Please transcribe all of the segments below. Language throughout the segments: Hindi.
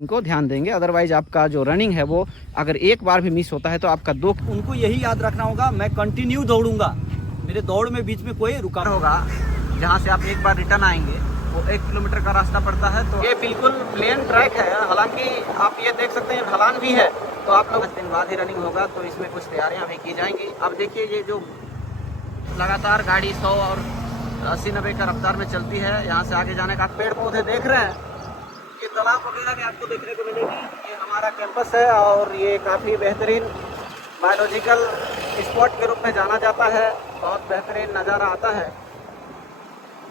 इनको ध्यान देंगे, अदरवाइज आपका जो रनिंग है वो अगर एक बार भी मिस होता है तो आपका दो। उनको यही याद रखना होगा, मैं कंटिन्यू दौड़ूंगा, मेरे दौड़ में बीच में कोई रुका होगा। जहाँ से आप एक बार रिटर्न आएंगे वो 1 किलोमीटर का रास्ता पड़ता है। तो ये बिल्कुल प्लेन ट्रैक है, हालांकि आप ये देख सकते हैं ढलान भी है। तो आप लोग 5 दिन बाद ही रनिंग होगा, तो इसमें कुछ तैयारियां भी की जाएंगी। अब देखिए ये जो लगातार गाड़ी 100 और 80-90 का रफ्तार में चलती है, यहाँ से आगे जाने का पेड़ पौधे देख रहे हैं, ये तालाब वगैरह भी आपको देखने को मिलेगी। ये हमारा कैंपस है और ये काफ़ी बेहतरीन बायोलॉजिकल स्पॉट के रूप में जाना जाता है। बहुत बेहतरीन नज़ारा आता है।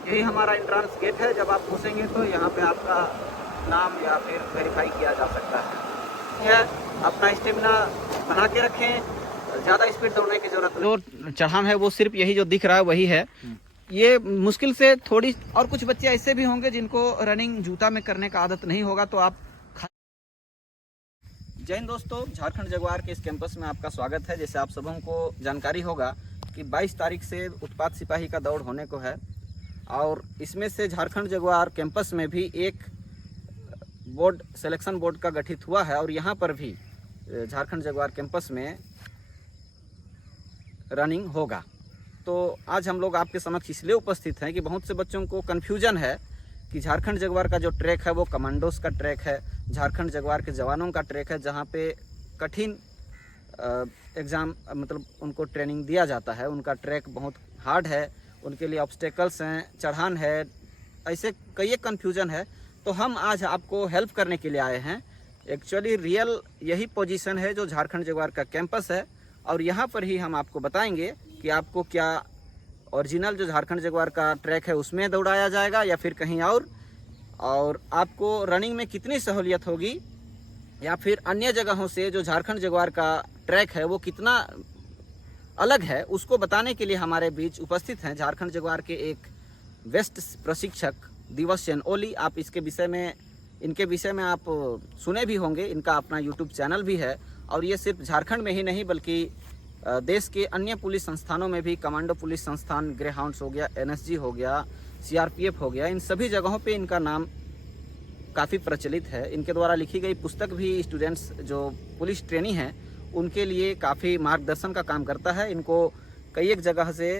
यही हमारा एंट्रेंस गेट है। जब आप घुसेंगे तो यहाँ पे आपका नाम या फिर वेरीफाई किया जा सकता है। अपना स्टेमिना बना के रखें, ज़्यादा स्पीड दौड़ने की जरूरत नहीं। जो चढ़ान है वो सिर्फ यही जो दिख रहा है वही है। ये मुश्किल से थोड़ी, और कुछ बच्चे ऐसे भी होंगे जिनको रनिंग जूता में करने का आदत नहीं होगा, तो आप। जय हिंद दोस्तों, झारखंड जगुआर के इस कैंपस में आपका स्वागत है। जैसे आप सबों को जानकारी होगा कि 22 तारीख से उत्पाद सिपाही का दौड़ होने को है, और इसमें से झारखंड जगुआर कैंपस में भी एक बोर्ड, सिलेक्शन बोर्ड का गठित हुआ है, और यहाँ पर भी झारखंड जगुआर कैंपस में रनिंग होगा। तो आज हम लोग आपके समक्ष इसलिए उपस्थित हैं कि बहुत से बच्चों को कन्फ्यूजन है कि झारखंड जगुआर का जो ट्रैक है वो कमांडोज का ट्रैक है, झारखंड जगुआर के जवानों का ट्रैक है, जहाँ पे कठिन एग्ज़ाम मतलब उनको ट्रेनिंग दिया जाता है। उनका ट्रैक बहुत हार्ड है, उनके लिए ऑब्स्टेकल्स हैं, चढ़ान है, ऐसे कई एक कन्फ्यूजन है। तो हम आज आपको हेल्प करने के लिए आए हैं। एक्चुअली रियल यही पोजीशन है जो झारखंड जगुआर का कैंपस है, और यहाँ पर ही हम आपको बताएंगे कि आपको क्या ओरिजिनल जो झारखंड जगुआर का ट्रैक है उसमें दौड़ाया जाएगा या फिर कहीं और आपको रनिंग में कितनी सहूलियत होगी, या फिर अन्य जगहों से जो झारखंड जगुआर का ट्रैक है वो कितना अलग है, उसको बताने के लिए हमारे बीच उपस्थित हैं झारखंड जगुआर के एक बेस्ट प्रशिक्षक दिवस चैन ओली। आप इनके विषय में आप सुने भी होंगे। इनका अपना यूट्यूब चैनल भी है, और ये सिर्फ झारखंड में ही नहीं बल्कि देश के अन्य पुलिस संस्थानों में भी, कमांडो पुलिस संस्थान, ग्रे हाउंड्स हो गया, NSG हो गया, CRPF हो गया, इन सभी जगहों पे इनका नाम काफ़ी प्रचलित है। इनके द्वारा लिखी गई पुस्तक भी स्टूडेंट्स जो पुलिस ट्रेनी हैं उनके लिए काफ़ी मार्गदर्शन का काम करता है। इनको कई एक जगह से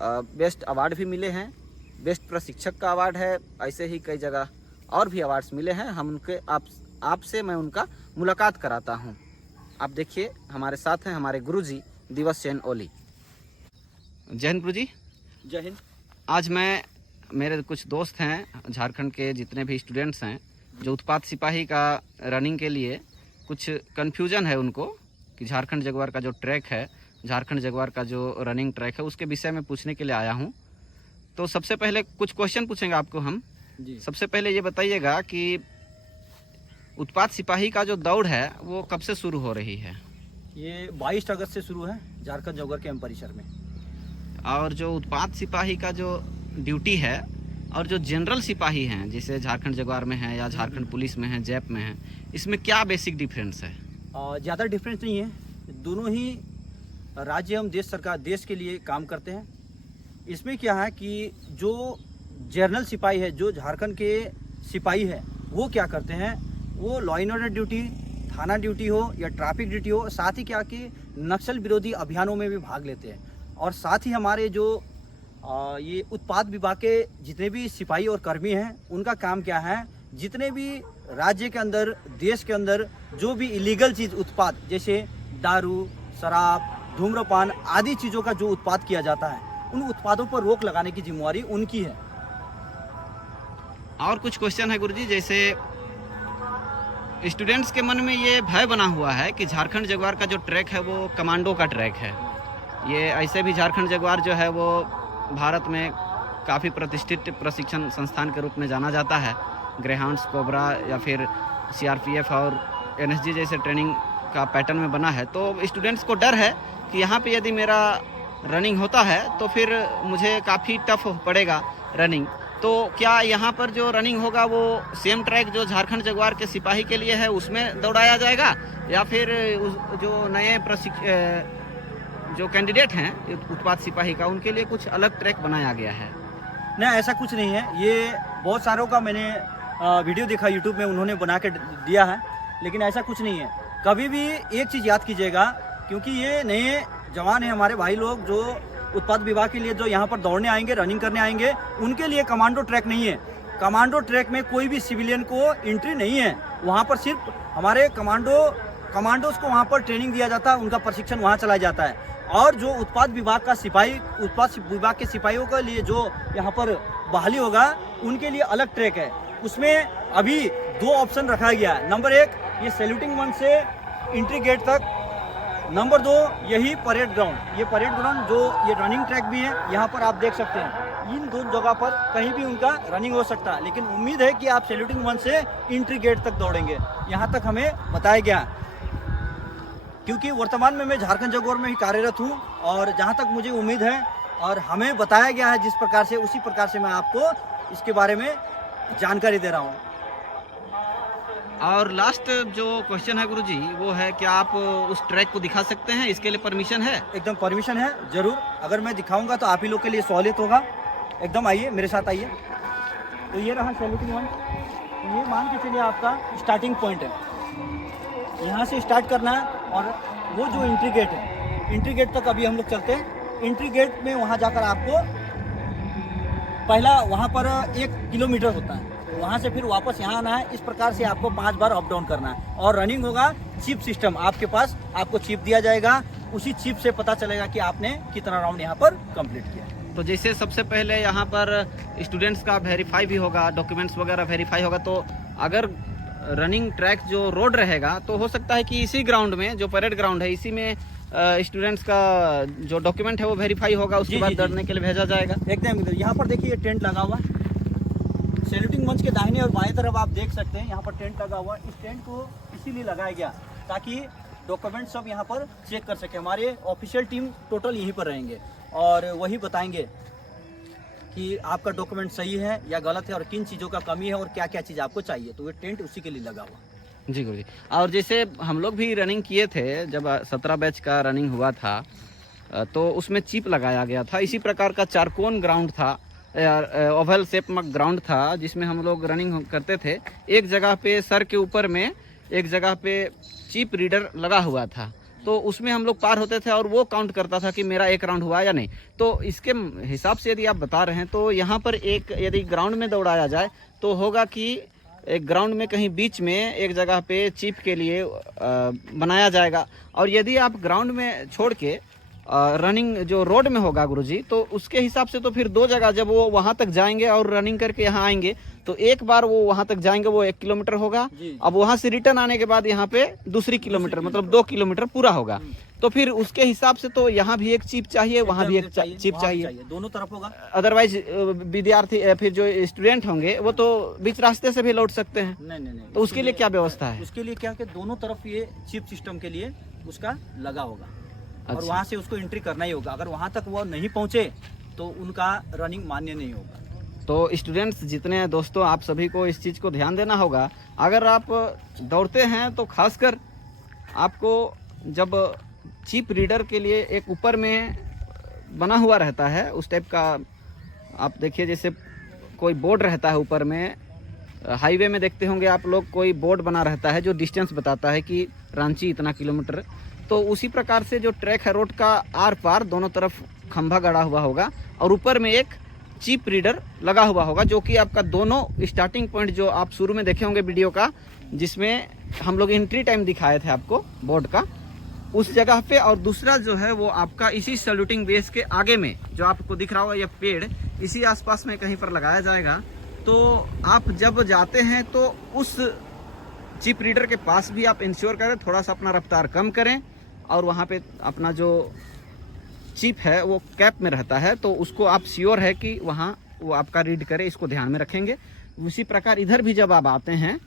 बेस्ट अवार्ड भी मिले हैं, बेस्ट प्रशिक्षक का अवार्ड है, ऐसे ही कई जगह और भी अवार्ड्स मिले हैं। हम उनके आपसे मैं उनका मुलाकात कराता हूं। आप देखिए हमारे साथ हैं हमारे गुरुजी दिवस चैन ओली। जय हिंद गुरुजी। जय हिंद। आज मेरे कुछ दोस्त हैं झारखंड के, जितने भी स्टूडेंट्स हैं जो उत्पाद सिपाही का रनिंग के लिए कुछ कन्फ्यूजन है उनको कि झारखंड जगुआर का जो ट्रैक है, झारखंड जगुआर का जो रनिंग ट्रैक है उसके विषय में पूछने के लिए आया हूं। तो सबसे पहले कुछ क्वेश्चन पूछेंगे आपको हम जी। सबसे पहले ये बताइएगा कि उत्पाद सिपाही का जो दौड़ है वो कब से शुरू हो रही है? ये 22 अगस्त से शुरू है झारखंड जगुआर कैंप परिसर में। और जो उत्पाद सिपाही का जो ड्यूटी है और जो जनरल सिपाही हैं जैसे झारखंड जगुआर में है या झारखंड पुलिस में है, जैप में है, इसमें क्या बेसिक डिफरेंस है? ज़्यादा डिफरेंस नहीं है, दोनों ही राज्य एवं देश के लिए काम करते हैं। इसमें क्या है कि जो जनरल सिपाही है, जो झारखंड के सिपाही है, वो क्या करते हैं, वो लॉ एंड ऑर्डर ड्यूटी, थाना ड्यूटी हो या ट्रैफिक ड्यूटी हो, साथ ही क्या कि नक्सल विरोधी अभियानों में भी भाग लेते हैं। और साथ ही हमारे जो ये उत्पाद विभाग के जितने भी सिपाही और कर्मी हैं, उनका काम क्या है, जितने भी राज्य के अंदर, देश के अंदर जो भी इलीगल चीज़ उत्पाद, जैसे दारू, शराब, धूम्रपान आदि चीज़ों का जो उत्पाद किया जाता है, उन उत्पादों पर रोक लगाने की जिम्मेवारी उनकी है। और कुछ क्वेश्चन है गुरुजी, जैसे स्टूडेंट्स के मन में ये भय बना हुआ है कि झारखंड जगुआर का जो ट्रैक है वो कमांडो का ट्रैक है। ये ऐसे भी झारखंड जगुआर जो है वो भारत में काफ़ी प्रतिष्ठित प्रशिक्षण संस्थान के रूप में जाना जाता है। ग्रे हाउंड्स, कोबरा या फिर CRPF और NSG जैसे ट्रेनिंग का पैटर्न में बना है। तो स्टूडेंट्स को डर है कि यहाँ पे यदि मेरा रनिंग होता है तो फिर मुझे काफ़ी टफ पड़ेगा रनिंग। तो क्या यहाँ पर जो रनिंग होगा वो सेम ट्रैक जो झारखंड जगुआर के सिपाही के लिए है उसमें दौड़ाया जाएगा, या फिर जो नए जो कैंडिडेट हैं उत्पाद सिपाही का, उनके लिए कुछ अलग ट्रैक बनाया गया है? नहीं, ऐसा कुछ नहीं है। ये बहुत सारों का मैंने वीडियो देखा यूट्यूब में, उन्होंने बना के दिया है, लेकिन ऐसा कुछ नहीं है। कभी भी एक चीज़ याद कीजिएगा, क्योंकि ये नए जवान हैं हमारे भाई लोग जो उत्पाद विभाग के लिए जो यहाँ पर दौड़ने आएंगे, रनिंग करने आएंगे, उनके लिए कमांडो ट्रैक नहीं है। कमांडो ट्रैक में कोई भी सिविलियन को एंट्री नहीं है। वहाँ पर सिर्फ हमारे कमांडोज को वहाँ पर ट्रेनिंग दिया जाता है, उनका प्रशिक्षण वहाँ चलाया जाता है। और जो उत्पाद विभाग का सिपाही, उत्पाद विभाग के सिपाहियों के लिए जो यहाँ पर बहाली होगा, उनके लिए अलग ट्रैक है। उसमें अभी 2 ऑप्शन रखा गया है। नंबर 1 ये सैल्यूटिंग मंच से एंट्री गेट तक, नंबर 2 यही परेड ग्राउंड। ये परेड ग्राउंड जो ये रनिंग ट्रैक भी है, यहाँ पर आप देख सकते हैं। इन 2 जगह पर कहीं भी उनका रनिंग हो सकता है, लेकिन उम्मीद है कि आप सैल्यूटिंग मंच से एंट्री गेट तक दौड़ेंगे, यहाँ तक हमें बताया गया। क्योंकि वर्तमान में मैं झारखंड जगुआर में ही कार्यरत हूँ, और जहाँ तक मुझे उम्मीद है और हमें बताया गया है जिस प्रकार से, उसी प्रकार से मैं आपको इसके बारे में जानकारी दे रहा हूँ। और लास्ट जो क्वेश्चन है गुरुजी, वो है कि आप उस ट्रैक को दिखा सकते हैं? इसके लिए परमिशन है? एकदम परमिशन है, जरूर। अगर मैं दिखाऊंगा तो आप ही लोग के लिए सहूलियत होगा। एकदम आइए, मेरे साथ आइए। तो ये रहा सैल्यूटिंग मंच। ये मान के चलिए आपका स्टार्टिंग पॉइंट है, यहाँ से स्टार्ट करना है। और वो जो एंट्री गेट है, एंट्री गेट तक अभी हम लोग चलते हैं। एंट्री गेट में वहाँ जाकर आपको पहला वहाँ पर 1 किलोमीटर होता है, वहाँ से फिर वापस यहाँ आना है। इस प्रकार से आपको 5 बार अप डाउन करना है। और रनिंग होगा चिप सिस्टम, आपके पास आपको चिप दिया जाएगा, उसी चिप से पता चलेगा कि आपने कितना राउंड यहाँ पर कंप्लीट किया। तो जैसे सबसे पहले यहाँ पर स्टूडेंट्स का वेरीफाई भी होगा, डॉक्यूमेंट्स वगैरह वेरीफाई होगा। तो अगर रनिंग ट्रैक जो रोड रहेगा, तो हो सकता है कि इसी ग्राउंड में, जो परेड ग्राउंड है, इसी में स्टूडेंट्स का जो डॉक्यूमेंट है वो वेरीफाई होगा, उसके बाद दौड़ने के लिए भेजा जाएगा। एकदम। यहाँ पर देखिए टेंट लगा हुआ है, सैल्यूटिंग मंच के दाहिने और बाएं तरफ आप देख सकते हैं, यहाँ पर टेंट लगा हुआ है। इस टेंट को इसीलिए लगाया गया ताकि डॉक्यूमेंट सब यहाँ पर चेक कर सके। हमारे ऑफिशियल टीम टोटल यहीं पर रहेंगे और वही बताएंगे कि आपका डॉक्यूमेंट सही है या गलत है, और किन चीज़ों का कमी है और क्या क्या चीज़ आपको चाहिए। तो ये टेंट उसी के लिए लगा हुआ। जी गुरुजी। और जैसे हम लोग भी रनिंग किए थे, जब 17 बैच का रनिंग हुआ था, तो उसमें चिप लगाया गया था। इसी प्रकार का चारकोन ग्राउंड था, ओवल शेप में ग्राउंड था, जिसमें हम लोग रनिंग करते थे। एक जगह पे सर के ऊपर में, एक जगह पे चिप रीडर लगा हुआ था, तो उसमें हम लोग पार होते थे और वो काउंट करता था कि मेरा 1 राउंड हुआ या नहीं। तो इसके हिसाब से यदि आप बता रहे हैं, तो यहाँ पर एक यदि ग्राउंड में दौड़ाया जाए तो होगा कि एक ग्राउंड में कहीं बीच में एक जगह पे चिप के लिए बनाया जाएगा। और यदि आप ग्राउंड में छोड़ के रनिंग जो रोड में होगा गुरुजी, तो उसके हिसाब से तो फिर 2 जगह, जब वो वहाँ तक जाएंगे और रनिंग करके यहाँ आएंगे, तो एक बार वो वहाँ तक जाएंगे, वो 1 किलोमीटर होगा। अब वहाँ से रिटर्न आने के बाद यहाँ पे दूसरी किलोमीटर, मतलब 2 किलोमीटर पूरा होगा। तो फिर उसके हिसाब से तो यहाँ भी एक चिप चाहिए, वहाँ भी एक चिप चाहिए, दोनों तरफ होगा। अदरवाइज विद्यार्थी फिर जो स्टूडेंट होंगे वो तो बीच रास्ते से भी लौट सकते हैं। नहीं। तो उसके लिए क्या व्यवस्था है? उसके लिए क्या कि दोनों तरफ ये चिप सिस्टम के लिए उसका लगा होगा। और वहाँ से उसको एंट्री करना ही होगा। अगर वहाँ तक वो नहीं पहुँचे तो उनका रनिंग मान्य नहीं होगा। तो स्टूडेंट्स जितने दोस्तों, आप सभी को इस चीज़ को ध्यान देना होगा। अगर आप दौड़ते हैं तो खासकर आपको, जब चिप रीडर के लिए एक ऊपर में बना हुआ रहता है उस टाइप का, आप देखिए जैसे कोई बोर्ड रहता है ऊपर में, हाईवे में देखते होंगे आप लोग, कोई बोर्ड बना रहता है जो डिस्टेंस बताता है कि रांची इतना किलोमीटर। तो उसी प्रकार से जो ट्रैक है रोड का, आर पार दोनों तरफ खंभा गड़ा हुआ होगा और ऊपर में एक चिप रीडर लगा हुआ होगा, जो कि आपका दोनों स्टार्टिंग पॉइंट जो आप शुरू में देखे होंगे वीडियो का, जिसमें हम लोग एंट्री टाइम दिखाए थे आपको बोर्ड का, उस जगह पे। और दूसरा जो है वो आपका इसी सैल्यूटिंग बेस के आगे में जो आपको दिख रहा होगा, यह पेड़ इसी आसपास में कहीं पर लगाया जाएगा। तो आप जब जाते हैं तो उस चिप रीडर के पास भी आप इंश्योर करें, थोड़ा सा अपना रफ्तार कम करें, और वहाँ पे अपना जो चिप है वो कैप में रहता है, तो उसको आप श्योर है कि वहाँ वो आपका रीड करे, इसको ध्यान में रखेंगे। उसी प्रकार इधर भी जब आप आते हैं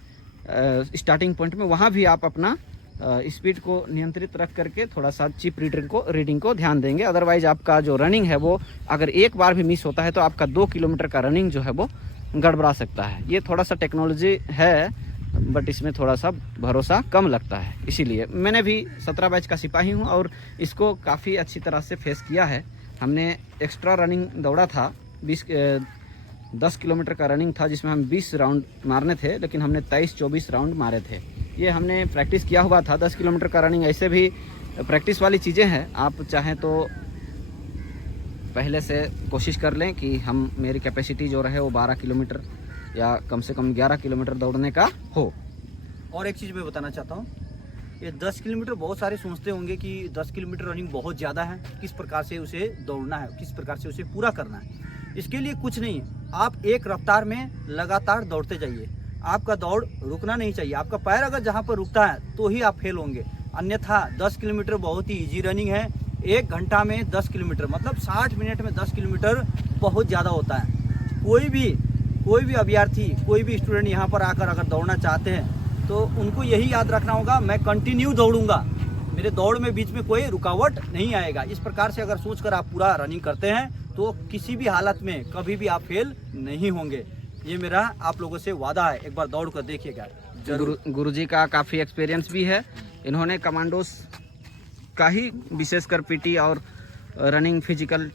स्टार्टिंग पॉइंट में, वहाँ भी आप अपना स्पीड को नियंत्रित रख करके थोड़ा सा चिप रीडिंग को ध्यान देंगे। अदरवाइज आपका जो रनिंग है वो अगर एक बार भी मिस होता है तो आपका 2 किलोमीटर का रनिंग जो है वो गड़बड़ा सकता है। ये थोड़ा सा टेक्नोलॉजी है, बट इसमें थोड़ा सा भरोसा कम लगता है। इसीलिए मैंने भी 17 बैच का सिपाही हूँ और इसको काफ़ी अच्छी तरह से फेस किया है। हमने एक्स्ट्रा रनिंग दौड़ा था 10 किलोमीटर का रनिंग था जिसमें हम 20 राउंड मारने थे, लेकिन हमने 23-24 राउंड मारे थे। ये हमने प्रैक्टिस किया हुआ था। 10 किलोमीटर का रनिंग ऐसे भी प्रैक्टिस वाली चीज़ें हैं। आप चाहें तो पहले से कोशिश कर लें कि मेरी कैपेसिटी जो रहे वो 12 किलोमीटर या कम से कम 11 किलोमीटर दौड़ने का हो। और एक चीज़ मैं बताना चाहता हूँ, ये 10 किलोमीटर बहुत सारे सोचते होंगे कि 10 किलोमीटर रनिंग बहुत ज़्यादा है, किस प्रकार से उसे दौड़ना है, किस प्रकार से उसे पूरा करना है। इसके लिए कुछ नहीं है, आप एक रफ्तार में लगातार दौड़ते जाइए। आपका दौड़ रुकना नहीं चाहिए। आपका पैर अगर जहाँ पर रुकता है तो ही आप फेल होंगे, अन्यथा 10 किलोमीटर बहुत ही ईजी रनिंग है। 1 घंटा में 10 किलोमीटर मतलब 60 मिनट में 10 किलोमीटर बहुत ज़्यादा होता है। कोई भी अभ्यर्थी, कोई भी स्टूडेंट यहाँ पर आकर अगर दौड़ना चाहते हैं तो उनको यही याद रखना होगा, मैं कंटिन्यू दौड़ूंगा, मेरे दौड़ में बीच में कोई रुकावट नहीं आएगा। इस प्रकार से अगर सोचकर आप पूरा रनिंग करते हैं तो किसी भी हालत में कभी भी आप फेल नहीं होंगे। ये मेरा आप लोगों से वादा है, एक बार दौड़ कर देखिएगा। गुरुजी का काफ़ी एक्सपीरियंस भी है। इन्होंने कमांडोज का ही विशेषकर पीटी और रनिंग फिजिकल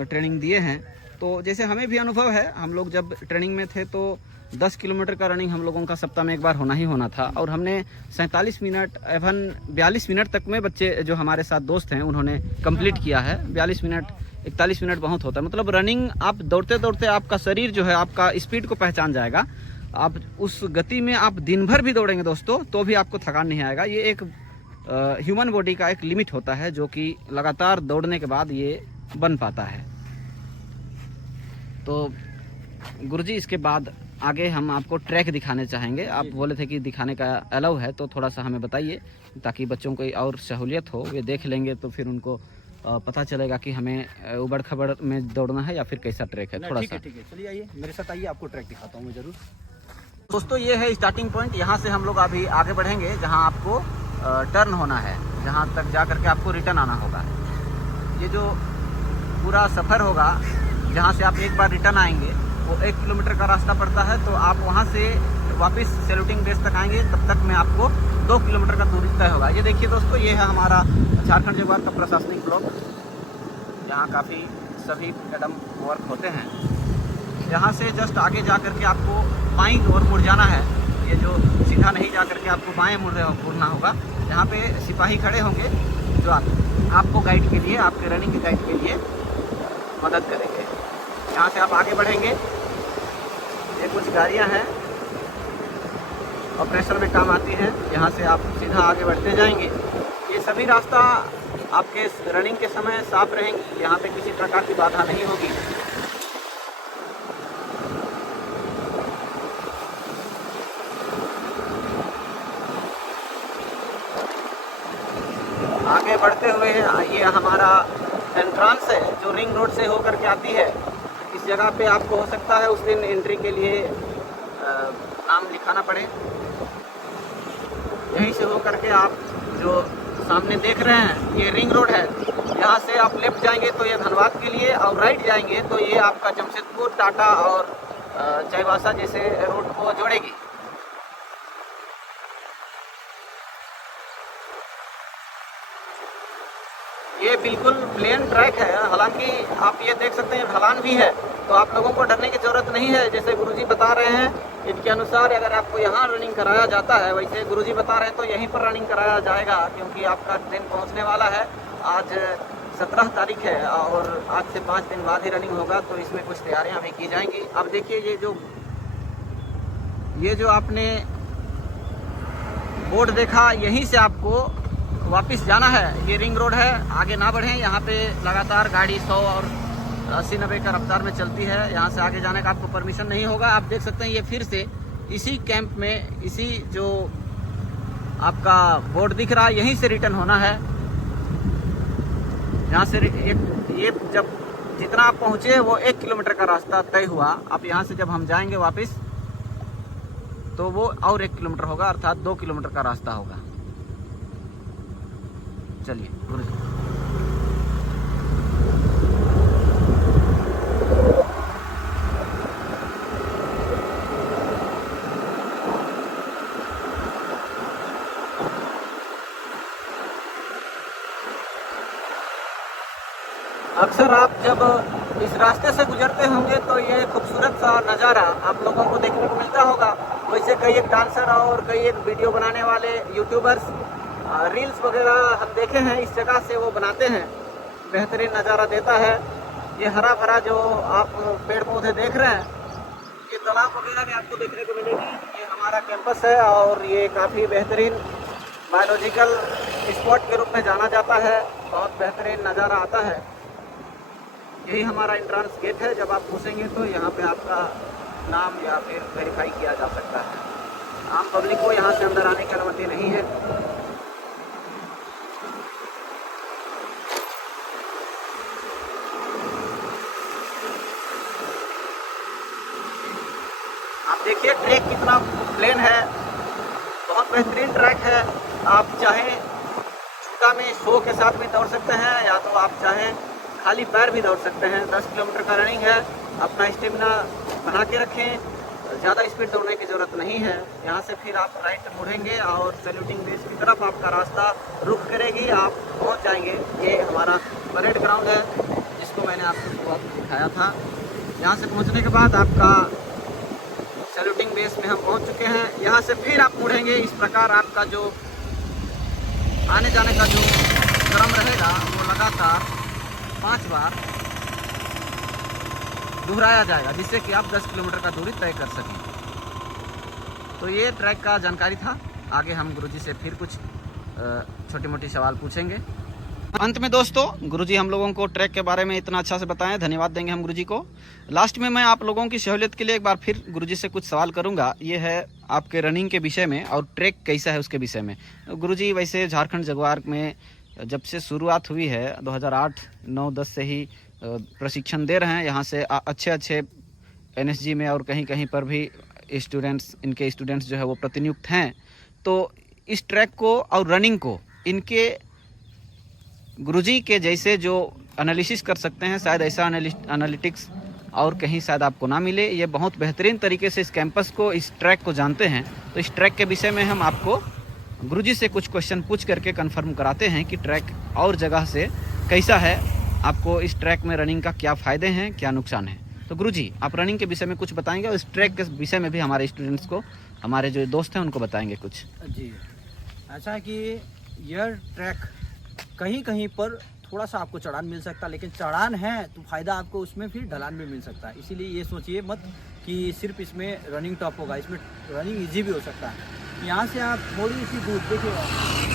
ट्रेनिंग दिए हैं। तो जैसे हमें भी अनुभव है, हम लोग जब ट्रेनिंग में थे तो 10 किलोमीटर का रनिंग हम लोगों का सप्ताह में एक बार होना ही होना था। और हमने 47 मिनट एवं 42 मिनट तक में बच्चे जो हमारे साथ दोस्त हैं उन्होंने कंप्लीट किया है। 42 मिनट 41 मिनट बहुत होता है। मतलब रनिंग आप दौड़ते दौड़ते आपका शरीर जो है आपका स्पीड को पहचान जाएगा। आप उस गति में आप दिन भर भी दौड़ेंगे दोस्तों तो भी आपको थकान नहीं आएगा। ये एक ह्यूमन बॉडी का एक लिमिट होता है जो कि लगातार दौड़ने के बाद ये बन पाता है। तो गुरुजी इसके बाद आगे हम आपको ट्रैक दिखाने चाहेंगे। आप बोले थे कि दिखाने का अलाउ है, तो थोड़ा सा हमें बताइए ताकि बच्चों को और सहूलियत हो। वे देख लेंगे तो फिर उनको पता चलेगा कि हमें उबड़ खबड़ में दौड़ना है या फिर कैसा ट्रैक है। थोड़ा सा ठीक है, चलिए आइए मेरे साथ आइए, आपको ट्रैक दिखाता हूँ मैं जरूर। दोस्तों ये है स्टार्टिंग पॉइंट। यहाँ से हम लोग अभी आगे बढ़ेंगे जहाँ आपको टर्न होना है, जहाँ तक जा करके आपको रिटर्न आना होगा। ये जो पूरा सफ़र होगा जहाँ से आप एक बार रिटर्न आएंगे वो 1 किलोमीटर का रास्ता पड़ता है। तो आप वहाँ से वापस सैल्यूटिंग बेस तक आएंगे, तब तक में आपको 2 किलोमीटर का दूरी तय होगा। ये देखिए दोस्तों, ये है हमारा झारखंड जगवार का प्रशासनिक ब्लॉक। यहाँ काफ़ी सभी कदम वर्क होते हैं। यहाँ से जस्ट आगे जा करके आपको बाईं ओर मुड़ जाना है। ये जो सीधा नहीं जा करके आपको बाएं मुड़ना होगा। यहाँ पे सिपाही खड़े होंगे जो आपको गाइड के लिए, आपके रनिंग के गाइड के लिए मदद करेंगे। यहाँ से आप आगे बढ़ेंगे। ये कुछ गाड़ियाँ हैं, ऑपरेशन में काम आती हैं। यहाँ से आप सीधा आगे बढ़ते जाएंगे। ये सभी रास्ता आपके रनिंग के समय साफ रहेंगी, यहाँ पे किसी प्रकार की बाधा नहीं होगी। आगे बढ़ते हुए ये हमारा एंट्रांस है जो रिंग रोड से होकर के आती है। इस जगह पे आपको हो सकता है उस दिन एंट्री के लिए नाम लिखाना पड़े। यहीं से होकर के आप जो सामने देख रहे हैं ये रिंग रोड है। यहाँ से आप लेफ्ट जाएंगे तो ये धनबाद के लिए, और राइट जाएंगे तो ये आपका जमशेदपुर, टाटा और चाईबासा जैसे रोड को जोड़ेगी। ये बिल्कुल प्लेन ट्रैक है, हालांकि आप ये देख सकते हैं ढलान भी है, तो आप लोगों को डरने की ज़रूरत नहीं है। जैसे गुरुजी बता रहे हैं इनके अनुसार अगर आपको यहाँ रनिंग कराया जाता है, वैसे गुरुजी बता रहे हैं तो यहीं पर रनिंग कराया जाएगा, क्योंकि आपका ट्रेन पहुँचने वाला है। आज 17 तारीख है और आज से 5 दिन बाद ही रनिंग होगा, तो इसमें कुछ तैयारियाँ भी की जाएंगी। अब देखिए ये जो आपने बोर्ड देखा, यहीं से आपको वापस जाना है। ये रिंग रोड है, आगे ना बढ़ें। यहाँ पे लगातार गाड़ी 100 और 80-90 का रफ्तार में चलती है। यहाँ से आगे जाने का आपको परमिशन नहीं होगा। आप देख सकते हैं ये फिर से इसी कैंप में, इसी जो आपका बोर्ड दिख रहा है, यहीं से रिटर्न होना है। यहाँ से ये जब जितना आप पहुँचे वो 1 किलोमीटर का रास्ता तय हुआ। अब यहाँ से जब हम जाएंगे वापस तो वो और 1 किलोमीटर होगा, अर्थात 2 किलोमीटर का रास्ता होगा। चलिए गुरुजी। अक्सर आप जब इस रास्ते से गुजरते होंगे तो ये खूबसूरत सा नज़ारा आप लोगों को देखने को मिलता होगा। वैसे कई एक डांसर और कई एक वीडियो बनाने वाले यूट्यूबर्स रील्स वगैरह हम देखे हैं, इस जगह से वो बनाते हैं, बेहतरीन नज़ारा देता है। ये हरा भरा जो आप पेड़ पौधे देख रहे हैं, ये तालाब वगैरह भी आपको देखने को मिलेगी। ये हमारा कैंपस है और ये काफ़ी बेहतरीन बायोलॉजिकल स्पॉट के रूप में जाना जाता है। बहुत बेहतरीन नज़ारा आता है। यही हमारा एंट्रेंस गेट है। जब आप घुसेंगे तो यहाँ पे आपका नाम या फिर वेरीफाई किया जा सकता है। आम पब्लिक को यहाँ से अंदर आने की अनुमति नहीं है। आप देखिए ट्रैक कितना प्लेन है, बहुत बेहतरीन ट्रैक है। आप चाहें जूता में शो के साथ भी दौड़ सकते हैं या तो आप चाहें खाली पैर भी दौड़ सकते हैं। 10 किलोमीटर का रनिंग है। अपना स्टेमिना बना के रखें, ज़्यादा स्पीड दौड़ने की ज़रूरत नहीं है। यहाँ से फिर आप राइट मुड़ेंगे और सैल्यूटिंग बेस की तरफ आपका रास्ता रुख करेगी, आप पहुँच जाएंगे। ये हमारा परेड ग्राउंड है जिसको मैंने आपको दिखाया था। यहाँ से पहुँचने के बाद आपका सैल्यूटिंग बेस में हम पहुँच चुके हैं। यहाँ से फिर आप मुड़ेंगे। इस प्रकार आपका जो आने जाने का जो क्रम रहेगा वो लगातार 5 बार दोहराया जाएगा, जिससे कि आप 10 किलोमीटर का दूरी तय कर सकें। तो ये ट्रैक का जानकारी था। आगे हम गुरुजी से फिर कुछ छोटी मोटी सवाल पूछेंगे। अंत में दोस्तों, गुरुजी हम लोगों को ट्रैक के बारे में इतना अच्छा से बताएं, धन्यवाद देंगे हम गुरुजी को। लास्ट में मैं आप लोगों की सहूलियत के लिए एक बार फिर गुरुजी से कुछ सवाल करूंगा। ये है आपके रनिंग के विषय में और ट्रैक कैसा है उसके विषय में। गुरुजी वैसे झारखंड जगुआर में जब से शुरुआत हुई है 2008, 9, 10 से ही प्रशिक्षण दे रहे हैं। यहाँ से अच्छे NSG में और कहीं कहीं पर भी इनके स्टूडेंट्स जो है वो प्रतिनियुक्त हैं। तो इस ट्रैक को और रनिंग को इनके गुरुजी के जैसे जो एनालिसिस कर सकते हैं, शायद ऐसा एनालिटिक्स और कहीं शायद आपको ना मिले। ये बहुत बेहतरीन तरीके से इस कैंपस को, इस ट्रैक को जानते हैं। तो इस ट्रैक के विषय में हम आपको गुरुजी से कुछ क्वेश्चन पूछ करके कंफर्म कराते हैं कि ट्रैक और जगह से कैसा है, आपको इस ट्रैक में रनिंग का क्या फ़ायदे हैं, क्या नुकसान है। तो गुरुजी आप रनिंग के विषय में कुछ बताएंगे और इस ट्रैक के विषय में भी हमारे स्टूडेंट्स को, हमारे जो दोस्त हैं उनको बताएंगे कुछ। जी, ऐसा है कि यह ट्रैक कहीं कहीं पर थोड़ा सा आपको चढ़ान मिल सकता है, लेकिन चढ़ान है तो फ़ायदा आपको उसमें फिर ढलान भी मिल सकता है। इसीलिए ये सोचिए मत कि सिर्फ इसमें रनिंग टॉप होगा, इसमें रनिंग इजी भी हो सकता है। यहाँ से आप थोड़ी सी दूर देखिएगा,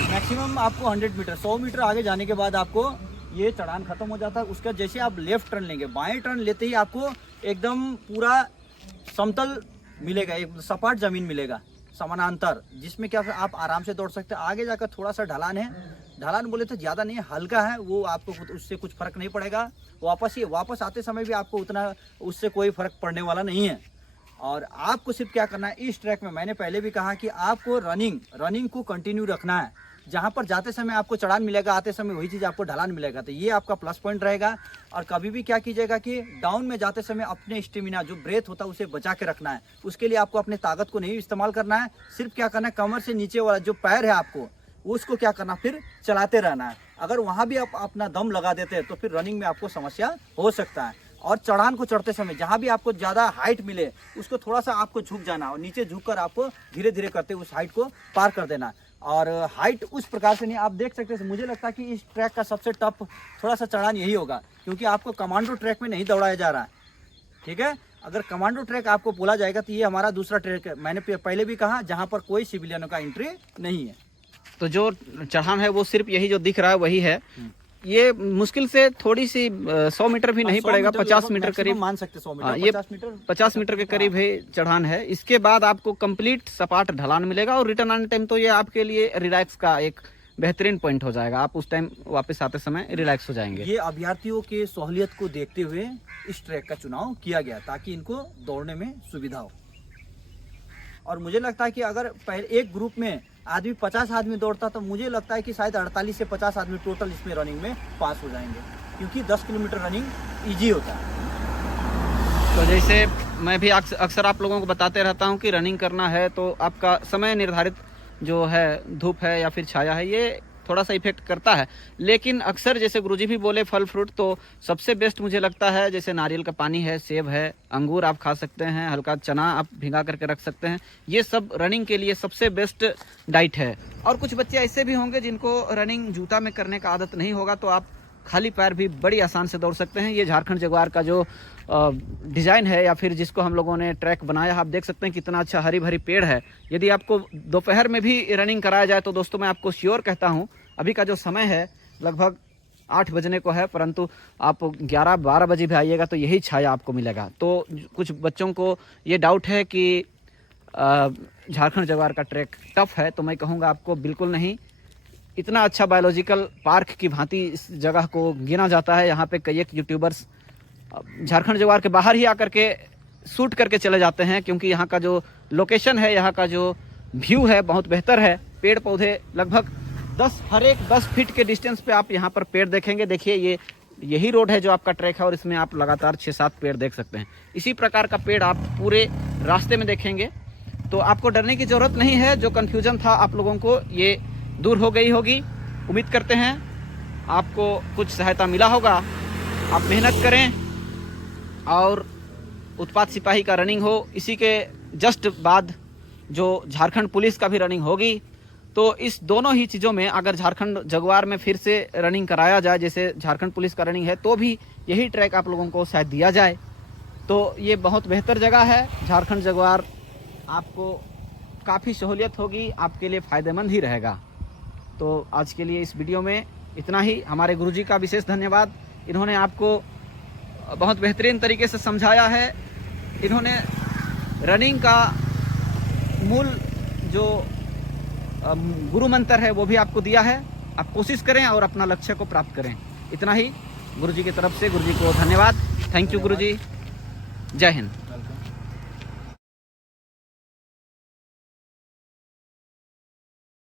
मैक्सिमम आपको 100 मीटर 100 मीटर आगे जाने के बाद आपको ये चढ़ान खत्म हो जाता है। उसका जैसे आप लेफ्ट टर्न लेंगे, बाएं टर्न लेते ही आपको एकदम पूरा समतल मिलेगा, एक सपाट ज़मीन मिलेगा समानांतर, जिसमें क्या आप आराम से दौड़ सकते हैं। आगे जाकर थोड़ा सा ढलान है, ढलान बोले तो ज़्यादा नहीं है, हल्का है, वो आपको उससे कुछ फ़र्क नहीं पड़ेगा। वापस आते समय भी आपको उतना उससे कोई फ़र्क पड़ने वाला नहीं है। और आपको सिर्फ क्या करना है, इस ट्रैक में मैंने पहले भी कहा कि आपको रनिंग को कंटिन्यू रखना है। जहाँ पर जाते समय आपको चढ़ान मिलेगा, आते समय वही चीज़ आपको ढलान मिलेगा, तो ये आपका प्लस पॉइंट रहेगा। और कभी भी क्या कीजिएगा कि डाउन में जाते समय अपने स्टेमिना जो ब्रेथ होता है उसे बचा के रखना है। उसके लिए आपको अपने ताकत को नहीं इस्तेमाल करना है, सिर्फ क्या करना है, कमर से नीचे वाला जो पैर है आपको उसको क्या करना, फिर चलाते रहना है। अगर वहाँ भी आप अपना दम लगा देते हैं तो फिर रनिंग में आपको समस्या हो सकता है। और चढ़ान को चढ़ते समय जहाँ भी आपको ज़्यादा हाइट मिले उसको थोड़ा सा आपको झुक जाना और नीचे झुककर आपको धीरे धीरे करते उस हाइट को पार कर देना। और हाइट उस प्रकार से नहीं, आप देख सकते हैं। मुझे लगता है कि इस ट्रैक का सबसे टफ थोड़ा सा चढ़ान यही होगा, क्योंकि आपको कमांडो ट्रैक में नहीं दौड़ाया जा रहा है। ठीक है, अगर कमांडो ट्रैक आपको बोला जाएगा तो ये हमारा दूसरा ट्रैक है। मैंने पहले भी कहा, जहाँ पर कोई सिविलियनों का एंट्री नहीं है। तो जो चढ़ान है वो सिर्फ यही जो दिख रहा है वही है। ये मुश्किल से थोड़ी सी 100 मीटर भी नहीं पड़ेगा, 50 मीटर करीब मान सकते, 100 मीटर, ये 50 मीटर के करीब है चढ़ान है। इसके बाद आपको कंप्लीट सपाट ढलान मिलेगा और रिटर्न आने टाइम तो ये आपके लिए रिलैक्स का एक बेहतरीन पॉइंट हो जाएगा। आप उस टाइम वापस आते समय रिलैक्स हो जाएंगे। ये अभ्यर्थियों के सहूलियत को देखते हुए इस ट्रैक का चुनाव किया गया ताकि इनको दौड़ने में सुविधा हो। और मुझे लगता है कि अगर पहले एक ग्रुप में आदमी 50 आदमी दौड़ता तो मुझे लगता है कि शायद 48 से 50 आदमी टोटल इसमें रनिंग में पास हो जाएंगे, क्योंकि 10 किलोमीटर रनिंग इजी होता है। तो जैसे मैं भी अक्सर आप लोगों को बताते रहता हूं कि रनिंग करना है तो आपका समय निर्धारित जो है, धूप है या फिर छाया है, ये थोड़ा सा इफेक्ट करता है। लेकिन अक्सर जैसे गुरुजी भी बोले फल फ्रूट, तो सबसे बेस्ट मुझे लगता है जैसे नारियल का पानी है, सेब है, अंगूर आप खा सकते हैं, हल्का चना आप भिगा करके रख सकते हैं। ये सब रनिंग के लिए सबसे बेस्ट डाइट है। और कुछ बच्चे ऐसे भी होंगे जिनको रनिंग जूता में करने का आदत नहीं होगा, तो आप खाली पैर भी बड़ी आसान से दौड़ सकते हैं। ये झारखंड जगुआर का जो डिज़ाइन है या फिर जिसको हम लोगों ने ट्रैक बनाया, आप देख सकते हैं कितना अच्छा हरी भरी पेड़ है। यदि आपको दोपहर में भी रनिंग कराया जाए तो दोस्तों मैं आपको श्योर कहता हूँ, अभी का जो समय है लगभग 8 बजने को है, परंतु आप 11-12 बजे भी आइएगा तो यही छाया आपको मिलेगा। तो कुछ बच्चों को ये डाउट है कि झारखंड जगुआर का ट्रैक टफ है, तो मैं कहूँगा आपको बिल्कुल नहीं। इतना अच्छा बायोलॉजिकल पार्क की भांति इस जगह को गिना जाता है। यहाँ पे कई एक यूट्यूबर्स झारखंड जगुआर के बाहर ही आकर के शूट करके चले जाते हैं, क्योंकि यहाँ का जो लोकेशन है, यहाँ का जो व्यू है बहुत बेहतर है। पेड़ पौधे लगभग 10 फीट के डिस्टेंस पे आप यहाँ पर पेड़ देखेंगे। देखिए यही रोड है जो आपका ट्रैक है और इसमें आप लगातार 6-7 पेड़ देख सकते हैं। इसी प्रकार का पेड़ आप पूरे रास्ते में देखेंगे, तो आपको डरने की ज़रूरत नहीं है। जो कन्फ्यूज़न था आप लोगों को, ये दूर हो गई होगी। उम्मीद करते हैं आपको कुछ सहायता मिला होगा। आप मेहनत करें और उत्पाद सिपाही का रनिंग हो, इसी के जस्ट बाद जो झारखंड पुलिस का भी रनिंग होगी। तो इस दोनों ही चीज़ों में अगर झारखंड जगुआर में फिर से रनिंग कराया जाए, जैसे झारखंड पुलिस का रनिंग है, तो भी यही ट्रैक आप लोगों को शायद दिया जाए। तो ये बहुत बेहतर जगह है झारखंड जगुआर, आपको काफ़ी सहूलियत होगी, आपके लिए फ़ायदेमंद ही रहेगा। तो आज के लिए इस वीडियो में इतना ही। हमारे गुरुजी का विशेष धन्यवाद, इन्होंने आपको बहुत बेहतरीन तरीके से समझाया है। इन्होंने रनिंग का मूल जो गुरु मंत्र है वो भी आपको दिया है। आप कोशिश करें और अपना लक्ष्य को प्राप्त करें। इतना ही गुरुजी की तरफ से, गुरुजी को धन्यवाद। थैंक यू गुरुजी, जय हिंद।